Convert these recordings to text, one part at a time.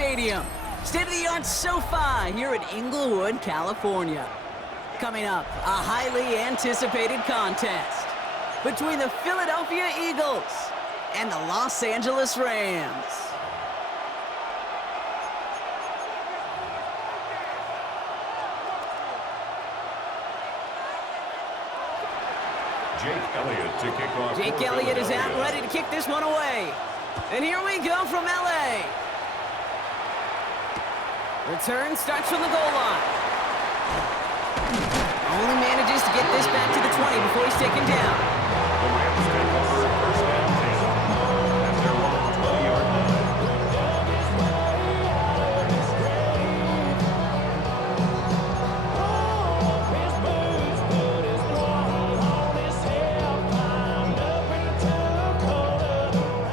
Stadium. State-of-the-art SoFi here in Inglewood, California. Coming up, a highly anticipated contest between the Philadelphia Eagles and the Los Angeles Rams. Jake Elliott is out, ready to kick this one away. And here we go from LA. Return starts from the goal line. Only manages to get this back to the 20 before he's taken down. The Rams take over first down 10 at their own 20-yard line.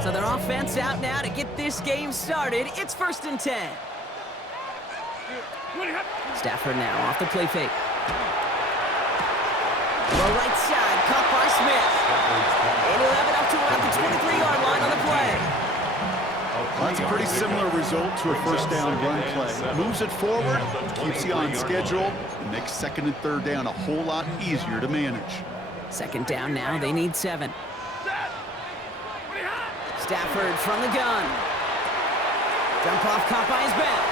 So their offense out now to get this game started. It's 1st and 10. Stafford now off the play fake. Well, right side, caught by Smith. And he'll have it up to around the 23-yard line on the play. That's a pretty similar result to a first down run play. Moves it forward, keeps you on schedule, and makes 2nd and 3rd down a whole lot easier to manage. 2nd down now, they need 7. Stafford from the gun. Jump off, caught by his back.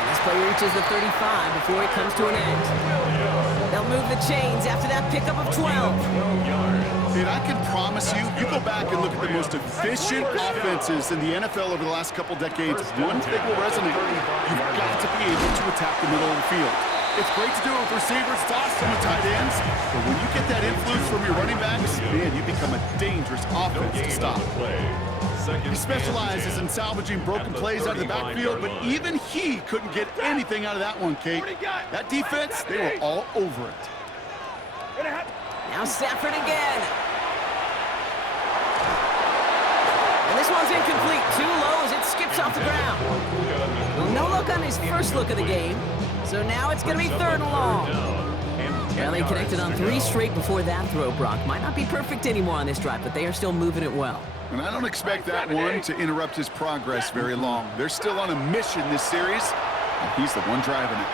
And this play reaches the 35 before it comes to an end. They'll move the chains after that pickup of 12. And I can promise you, you go back and look at the most efficient offenses in the NFL over the last couple decades, one thing will resonate. You've got to be able to attack the middle of the field. It's great to do it with receivers, it's awesome with tight ends, but when you get that influence from your running backs, man, you become a dangerous offense to stop. He specializes in salvaging broken plays out of the backfield, but even he couldn't get anything out of that one, Kate. That defense, they were all over it. Now Stafford again. And this one's incomplete. Too low as it skips off the ground. Well, no look on his first look of the game. So now it's going to be 3rd and long. Well, they connected on 3 straight before that throw, Brock. Might not be perfect anymore on this drive, but they are still moving it well. And I don't expect that one to interrupt his progress very long. They're still on a mission this series, and he's the one driving it.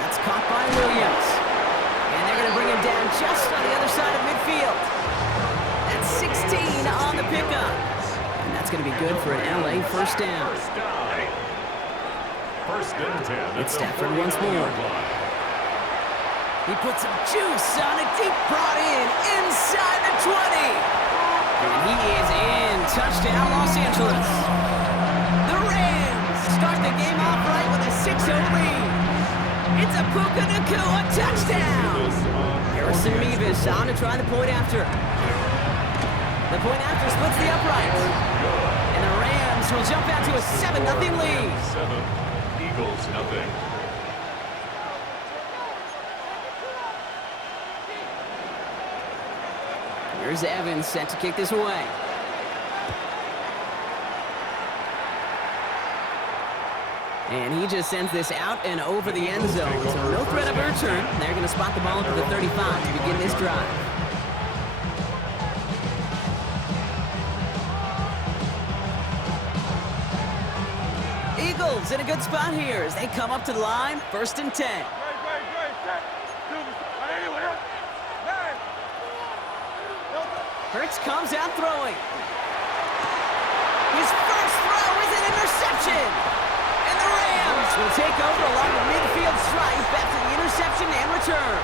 That's caught by Williams. And they're going to bring him down just on the other side of midfield. That's 16 on the pickup. And that's going to be good for an LA first down. It's Stafford once more. He puts some juice on it, deep brought in, inside the 20. And he is in. Touchdown, Los Angeles. The Rams start the game off right with a 6-0 lead. It's a Puka Nacua touchdown. Harrison Mevis on to try the point after. The point after splits the upright. And the Rams will jump out to a 7-0 lead. 7, Eagles nothing. Here's Evans set to kick this away. And he just sends this out and over the end zone. So no threat of a return. They're going to spot the ball up at the 35 to begin this drive. Eagles in a good spot here as they come up to the line. 1st and 10. Hurts comes out throwing. His first throw is an interception. And the Rams will take over along the midfield stripe after the interception and return.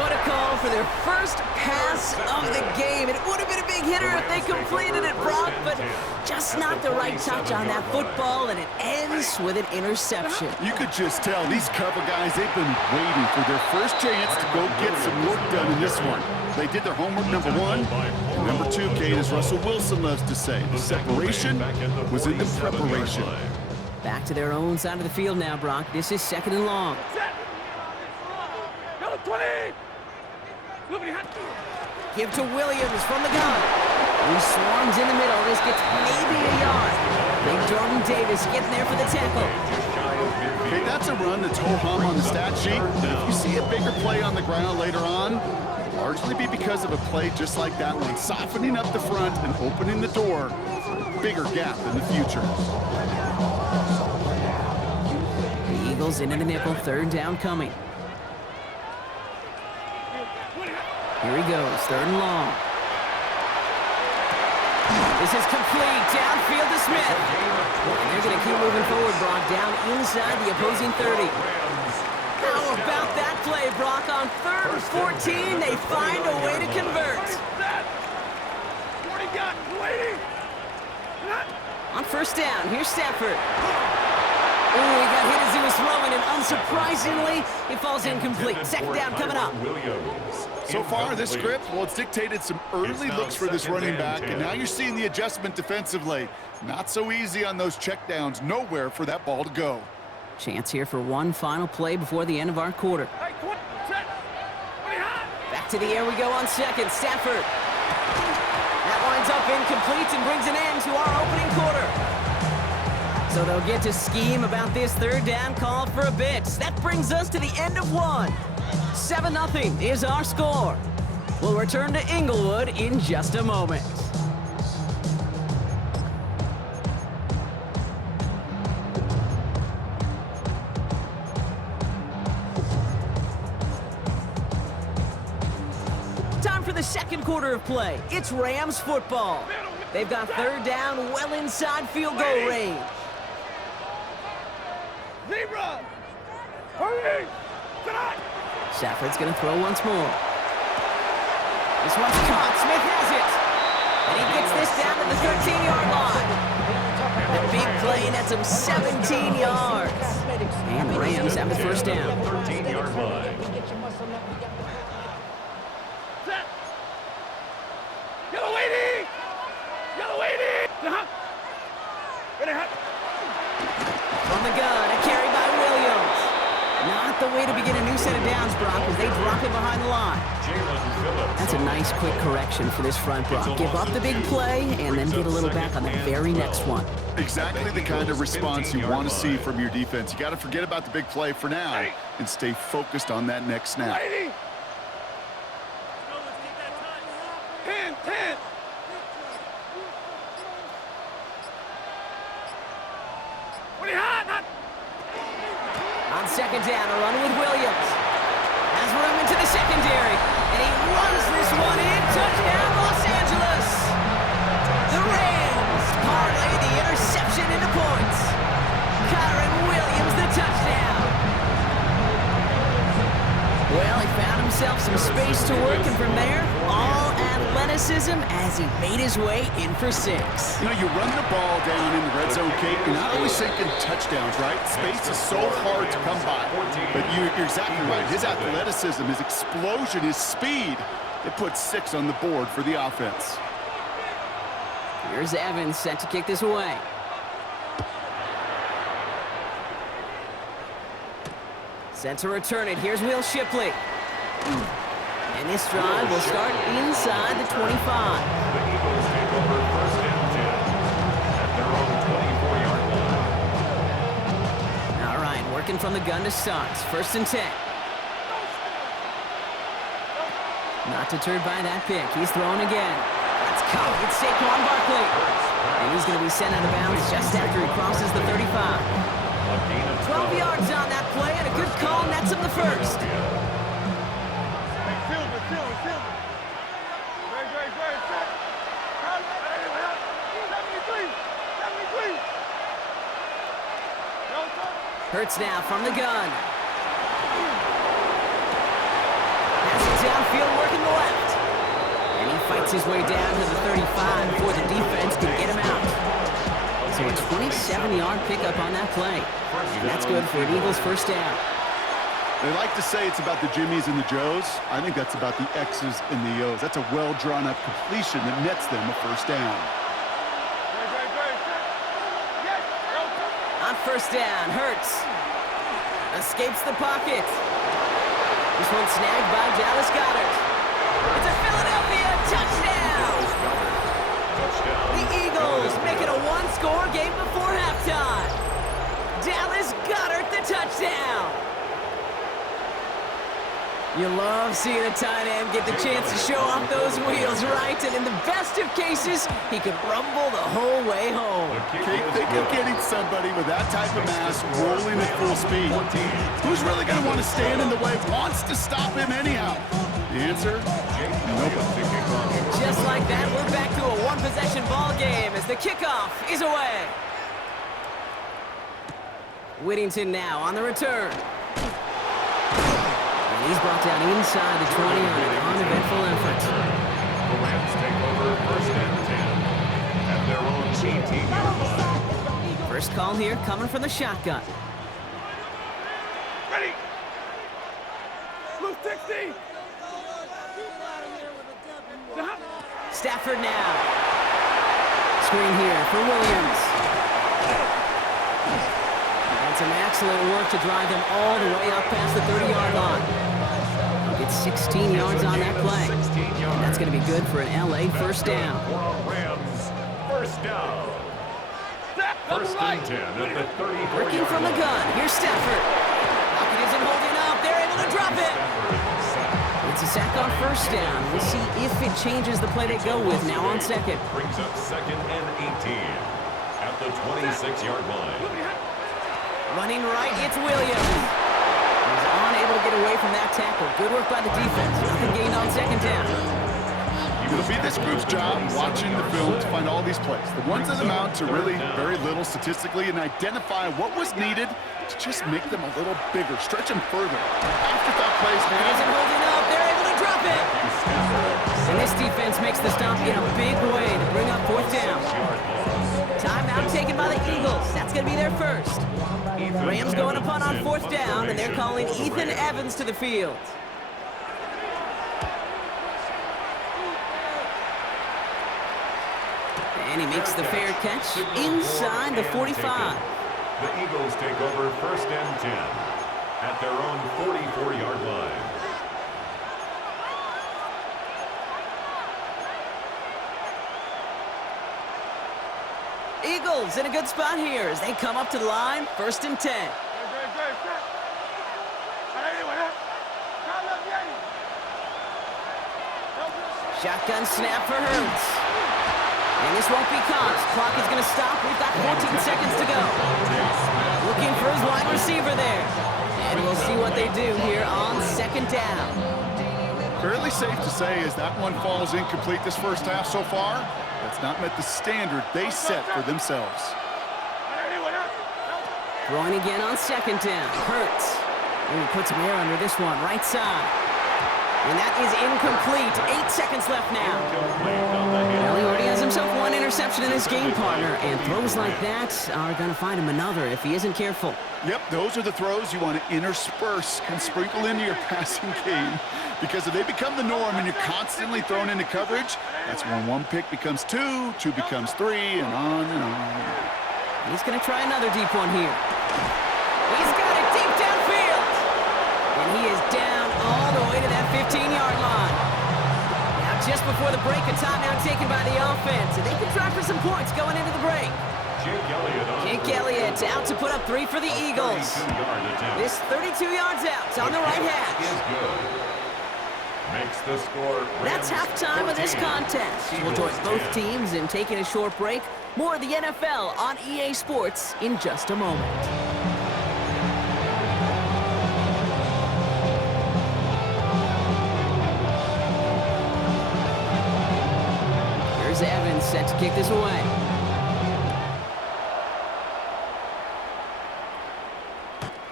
What a call for their first pass of the game. It would have been a big hitter if they completed it, Brock, but just not the right touch on that football, and it ends with an interception. You could just tell these cover guys, they've been waiting for their first chance to go get some work done in this one. They did their homework, number 1. And number 2, Kate, as Russell Wilson loves to say, the separation was in the preparation. Back to their own side of the field now, Brock. This is 2nd and long. Give to Williams from the gun. He swarms in the middle. This gets maybe a yard. Big Jordan Davis getting there for the tackle. Okay, that's a run that's ho-hum on the stat sheet. But if you see a bigger play on the ground later on, it'll largely be because of a play just like that one, softening up the front and opening the door for a bigger gap in the future. The Eagles into the nickel, third down coming. Here he goes, third and long. This is complete, downfield to Smith. And they're going to keep moving forward, Brock, down inside the opposing 30. How about that play, Brock? On 3rd and 14, they find a way to convert. On first down, here's Stafford. Oh, he got hit as he was throwing, and unsurprisingly, he falls incomplete. Second down coming up. So far, this script, well, it's dictated some early looks for this running back, and now you're seeing the adjustment defensively. Not so easy on those checkdowns. Nowhere for that ball to go. Chance here for one final play before the end of our quarter. Back to the air we go on second. Stafford. That winds up incomplete and brings an end to our opening quarter. So they'll get to scheme about this third down call for a bit. That brings us to the end of one. 7-0 is our score. We'll return to Inglewood in just a moment. Time for the second quarter of play. It's Rams football. They've got third down well inside field goal range. Zebra! Hurry! Tonight! Stafford's going to throw once more. This one's caught. Smith has it. And he gets this down to the 13-yard line. A big play, and that's him 17 yards. And the Rams have the first down. 13-yard line. Set! Yellow lady! Yellow lady! Ready, hot! From the gun, a carry by Williams. Not the way to begin a new set of downs, Brock, as they drop it behind the line. That's a nice quick correction for this front, Brock. Give up the big play and then get a little back on the very next one. Exactly the kind of response you want to see from your defense. You got to forget about the big play for now and stay focused on that next snap. Lady! 10! What are you hot? On second down, a run with Williams. Has room into the secondary, and he runs this one in. Touchdown, Los Angeles! The Rams parlay the interception into points. Kyron Williams, the touchdown. Well, he found himself some space to work, and from there, all athleticism as he made his way in for 6. You know, you run the ball down in the red zone, Kate, you're not always thinking touchdowns, right? Space is so hard to come by. But you're exactly right. His athleticism, his explosion, his speed, it puts 6 on the board for the offense. Here's Evans set to kick this away. Set to return it. Here's Will Shipley. And this drive will start inside the 25. The Eagles take over first and 10 at their own 24-yard line. All right, working from the gun to start. First and 10. Not deterred by that pick. He's throwing again. That's caught. It's Saquon Barkley. And he's going to be sent out of bounds just after he crosses the 35. 12 yards on that play, and a good call, and that's him the first. Hurts now from the gun. Has it downfield, working the left. And he fights his way down to the 35 before the defense can get him out. So a 27-yard pickup on that play. And that's good for an Eagles first down. They like to say it's about the Jimmies and the Joes. I think that's about the X's and the O's. That's a well-drawn-up completion that nets them a first down. On first down, Hurts escapes the pocket. This one snagged by Dallas Goedert. It's a Philadelphia touchdown! The Eagles make it a one-score game before halftime. Dallas Goedert the touchdown. You love seeing a tight end get the chance to show off those wheels, right? And in the best of cases, he could rumble the whole way home. Think of getting somebody with that type of mass rolling at full speed. Who's really going to want to stand in the way, wants to stop him anyhow? The answer? Nobody. And just like that, we're back to a one-possession ball game as the kickoff is away. Whittington now on the return. And he's brought down inside the 20 on an uneventful effort. The Rams take over first and 10 at their own 18-yard line. First call here coming from the shotgun. Ready. Blue 60. Stafford now. Screen here for Williams. And some excellent work to drive them all the way up past the 30-yard line. He'll get 16 yards on that play. And that's going to be good for an LA first down. Rams first down. First and 10 at the 34-yard Working from the gun. Here's Stafford. Pocket isn't holding up. They're able to drop it. It's a sack on first down. We'll see if it changes the play they go with now on second. Brings up second and 18 at the 26-yard line. Running right, it's Williams. He's unable to get away from that tackle. Good work by the defense. Nothing gained on second down. It'll be this group's job watching the film to find all these plays. The ones that amount to really very little statistically and identify what was needed to just make them a little bigger, stretch them further. Afterthought plays It now. isn't holding up. They're able to drop it. And this defense makes the stop in a big way to bring up fourth down. Timeout taken by the Eagles. That's going to be their first. Rams going to punt on fourth down, and they're calling Ethan Evans to the field. And he makes the fair catch inside the 45. The Eagles take over first and 10 at their own 44-yard line. Eagles in a good spot here as they come up to the line, first and 10. Shotgun snap for Hurts. And this won't be caught. Clock is going to stop. We've got 14 seconds to go. Looking for his wide receiver there. And we'll see what they do here on second down. Fairly safe to say as that one falls incomplete this first half so far, that's not met the standard they set for themselves. Throwing again on second down. Hurts. And he puts some air under this one, right side. And that is incomplete. 8 seconds left now. Well, he already has himself one interception in this game, partner. And throws like that are going to find him another if he isn't careful. Yep, those are the throws you want to intersperse and sprinkle into your passing game. Because if they become the norm and you're constantly thrown into coverage, that's when one pick becomes two, two becomes three, and on and on. He's going to try another deep one here. He's got it deep downfield. And he is down all the way to that 15-yard line. Now, just before the break, a timeout taken by the offense. And they can try for some points going into the break. Jake Elliott out to put up 3 for the Eagles. This 32 yards out on the right hash. Makes the score. That's halftime of this contest. We'll join both teams in taking a short break. More of the NFL on EA Sports in just a moment. Here's Evans set to kick this away.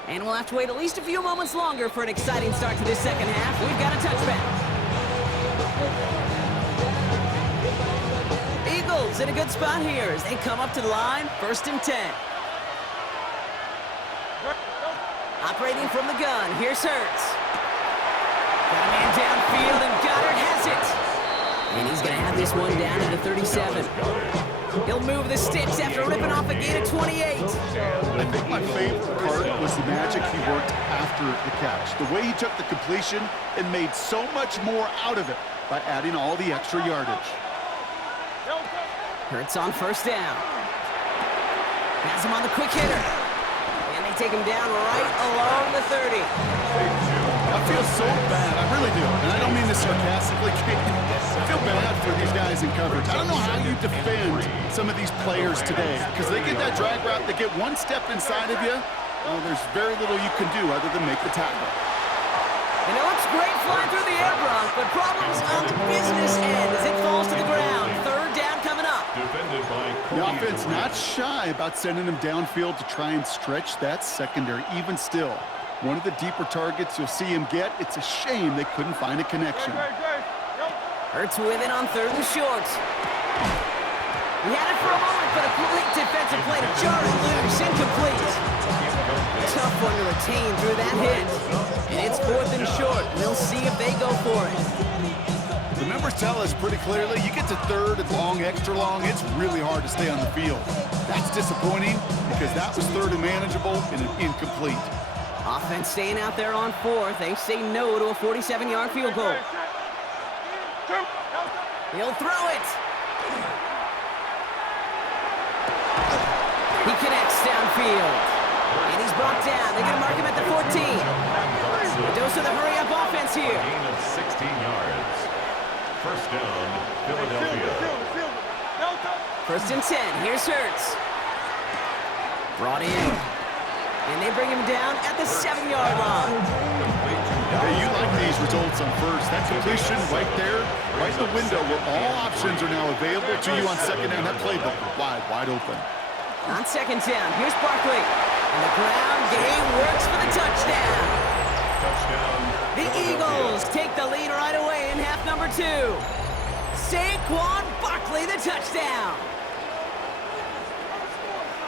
And we'll have to wait at least a few moments longer for an exciting start to this second half. We've got a touchback. Eagles in a good spot here as they come up to the line, first and 10. Operating from the gun, here's Hurts. Got a man downfield, and Goddard has it. And he's going to have this one down at the 37. He'll move the sticks after ripping off a gain of 28. I think my favorite part was the magic he worked after the catch. The way he took the completion and made so much more out of it by adding all the extra yardage. Hurts on first down. Has him on the quick hitter. And they take him down right along the 30. I feel so bad. I really do. And I don't mean this sarcastically. I feel bad for these guys in coverage. I don't know how you defend some of these players today because they get that drag route, they get one step inside of you. Well, there's very little you can do other than make the tackle. And it looks great flying through the air, Brock, but problems on the business end as it falls to the ground. Third down coming up. Defended by The offense not shy about sending them downfield to try and stretch that secondary. Even still, one of the deeper targets you'll see him get. It's a shame they couldn't find a connection. Hurts with it on 3rd and short. He had it for a moment, but a complete defensive play to jar it loose, incomplete. Tough one to retain through that hit. And it's 4th and short. We'll see if they go for it. The numbers tell us pretty clearly, you get to 3rd and long, extra long, it's really hard to stay on the field. That's disappointing because that was 3rd and manageable and an incomplete. Offense staying out there on 4th. They say no to a 47-yard field goal. He'll throw it. He connects downfield. And he's brought down. They're going to mark him at the 14. A dose of the hurry-up offense here. gain of 16 yards. First down, Philadelphia. 1st and 10. Here's Hurts. Brought in. And they bring him down at the 7-yard line. Hey, you like these results on first. That completion right there, right in the window where all options are now available to you on 2nd down. That playbook wide open. On 2nd down, here's Barkley. And the ground game works for the touchdown. Touchdown. The Eagles take the lead right away in half number 2. Saquon Barkley, the touchdown.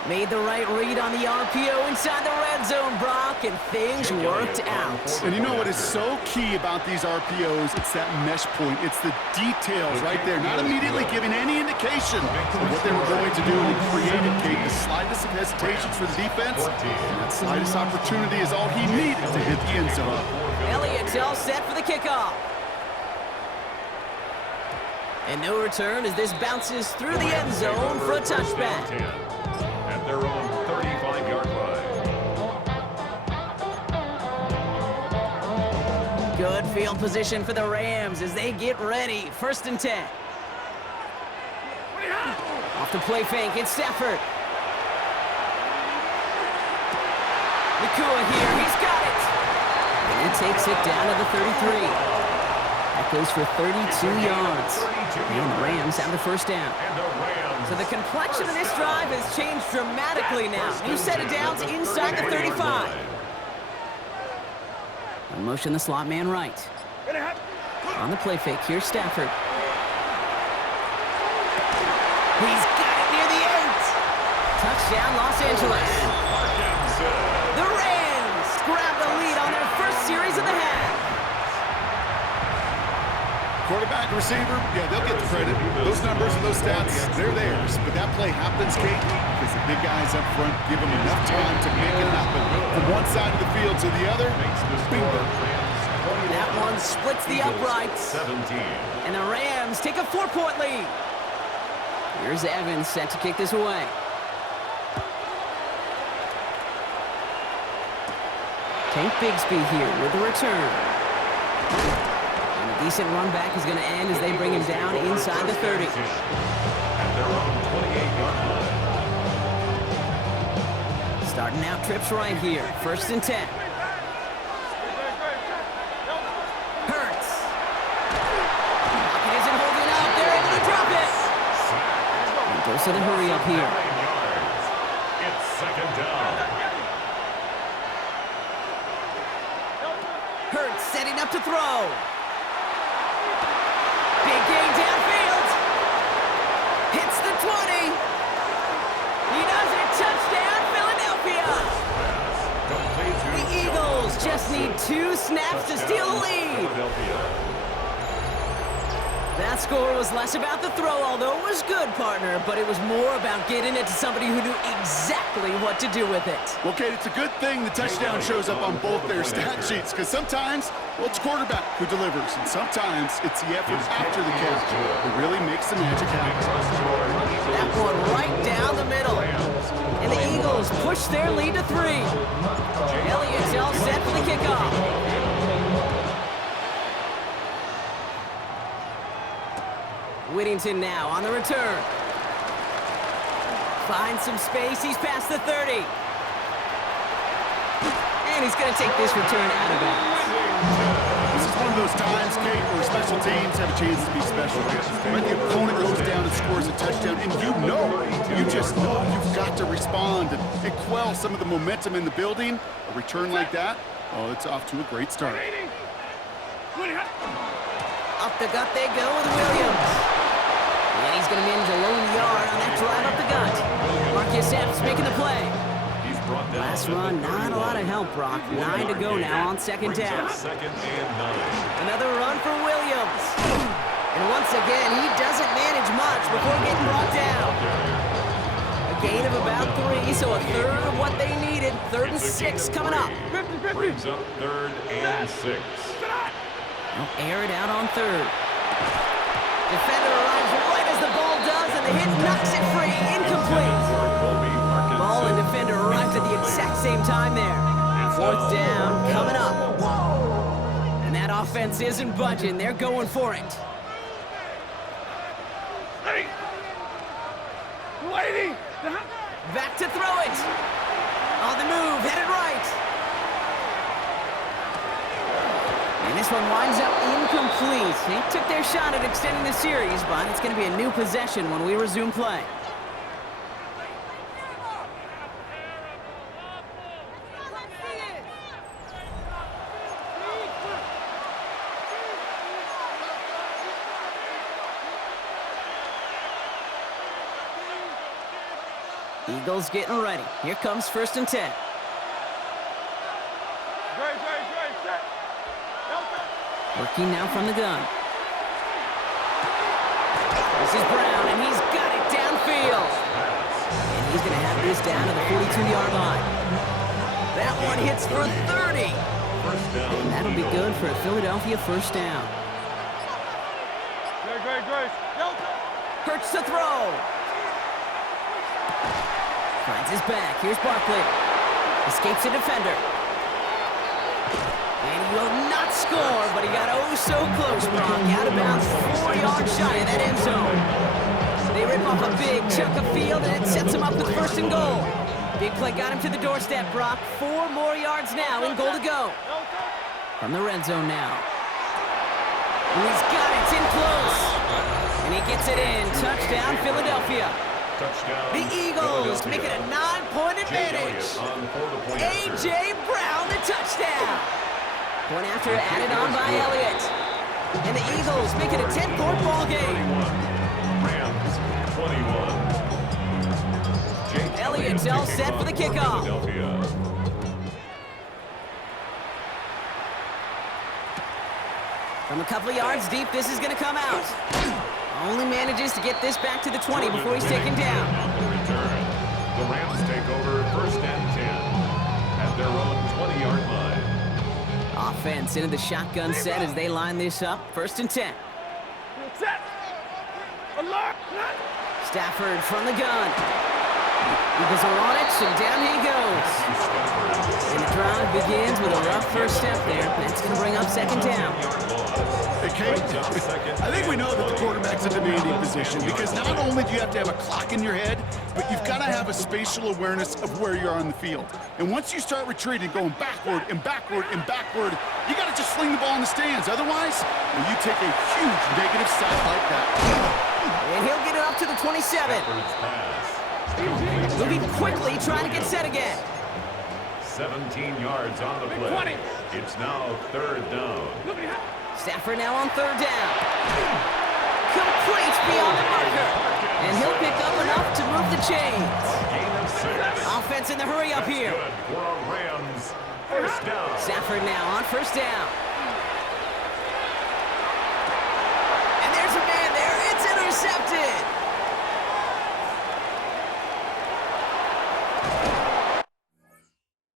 Made the right read on the RPO inside the red zone, Brock, and things worked out. And you know what is so key about these RPOs? It's that mesh point. It's the details right there. Not immediately giving any indication of what they were going to do and created, Kate, the slightest of hesitations for the defense. And that slightest opportunity is all he needed to hit the end zone. Elliott's all set for the kickoff. And no return as this bounces through the end zone for a touchback. At their own 35-yard line. Good field position for the Rams as they get ready. 1st and 10. Off the play fake, it's Stafford. Nakua here, he's got it. And he takes it down to the 33. That goes for 32 yards. And the Rams have the 1st down. So the complexion of this drive has changed dramatically now. New set of downs inside the 35. In motion, the slot man right. On the play fake, here's Stafford. He's got it near the 8. Touchdown, Los Angeles. The Rams grab the lead on their first series of the half. Quarterback, receiver, yeah, they'll get the credit. Those numbers and those stats, they're theirs. But that play happens, Kate, because the big guys up front give them enough time to make it happen. From one side of the field to the other, bingo. That one splits the uprights. 17. And the Rams take a 4-point lead. Here's Evans set to kick this away. Tank Bigsby here with the return. Decent run back is going to end as they bring him down inside the 30. At their own 28-yard line. Starting out trips right here. 1st and 10. Hurts. Pocket isn't holding up. They're able to drop it. And goes to the hurry up here. 9 yards. It's 2nd down. Hurts setting up to throw. Big gain downfield. Hits the 20. He does it. Touchdown, Philadelphia. The Eagles just need 2 snaps to steal the lead. That score was less about the throw, although it was good, partner, but it was more about getting it to somebody who knew exactly what to do with it. Well, Kate, it's a good thing the touchdown shows up on both their stat sheets, because sometimes, well, it's quarterback who delivers, and sometimes it's the effort after the catch that really makes the magic happen. That one right down the middle. And the Eagles push their lead to 3. Elliott's all set for the kickoff. Whittington now on the return. Finds some space. He's past the 30. And he's going to take this return out of bounds. This is one of those times, Kate, where special teams have a chance to be special. When the opponent goes down and scores a touchdown, and you just know you've got to respond and quell some of the momentum in the building. A return like that, oh, it's off to a great start. Up the gut they go with Williams. And he's going to manage a lone yard on that drive up the gut. Marcus Epps making the play. Last run, not a lot of help, Brock. 9 to go now on second down. Another run for Williams. And once again, he doesn't manage much before getting brought down. A gain of about 3, so a third of what they needed. 3rd and 6 coming up. Brings up 3rd and 6. They'll air it out on 3rd. Defender arrives right as the ball does, and the hit knocks it free. Incomplete. Ball and defender arrived at the exact same time there. 4th down coming up. And that offense isn't budging. They're going for it. Back to throw it. On the move, headed right. And this one winds up incomplete. They took their shot at extending the series, but it's going to be a new possession when we resume play. Eagles getting ready. Here comes 1st and 10. Working now from the gun. This is Brown, and he's got it downfield. And he's going to have this down to the 42-yard line. That one hits for 30. And that'll be good for a Philadelphia 1st down. Hurts to throw. Finds his back. Here's Barkley. Escapes a defender. And he will not score, but he got oh so close, Brock. Out of bounds, 4 yards shy of that end zone. They rip off a big chunk of field, and it sets him up with 1st and goal. Big play got him to the doorstep, Brock. 4 more yards now, and goal to go. From the red zone now. And he's got it. It's in close. And he gets it in. Touchdown, Philadelphia. Touchdown. The Eagles make it a 9-point advantage. A.J. Brown, the touchdown. Point after added on by Elliott. And the Eagles make it a 10-point ball game. Rams 21. Elliott's all set for the kickoff. From a couple of yards deep, this is going to come out. Only manages to get this back to the 20 before he's taken down. On the return, the Rams take over 1st and 10 at their own 20-yard line. Offense into the shotgun set as they line this up. 1st and 10. Stafford from the gun. Eagles are on it, so down he goes. And the drive begins with a rough first step there. That's going to bring up 2nd down. Hey, Kate, I think we know that the quarterback's a demanding position because not only do you have to have a clock in your head, but you've got to have a spatial awareness of where you are on the field. And once you start retreating, going backward and backward and backward, you got to just sling the ball in the stands. Otherwise, well, you take a huge negative side like that. And he'll get it up to the 27. Moving quickly, trying to get set again. 17 yards on the play. It's now 3rd down. Stafford now on 3rd down. Complete beyond the marker. And he'll pick up enough to move the chains. Offense in the hurry up here. Good for a Rams 1st down. Stafford now on 1st down.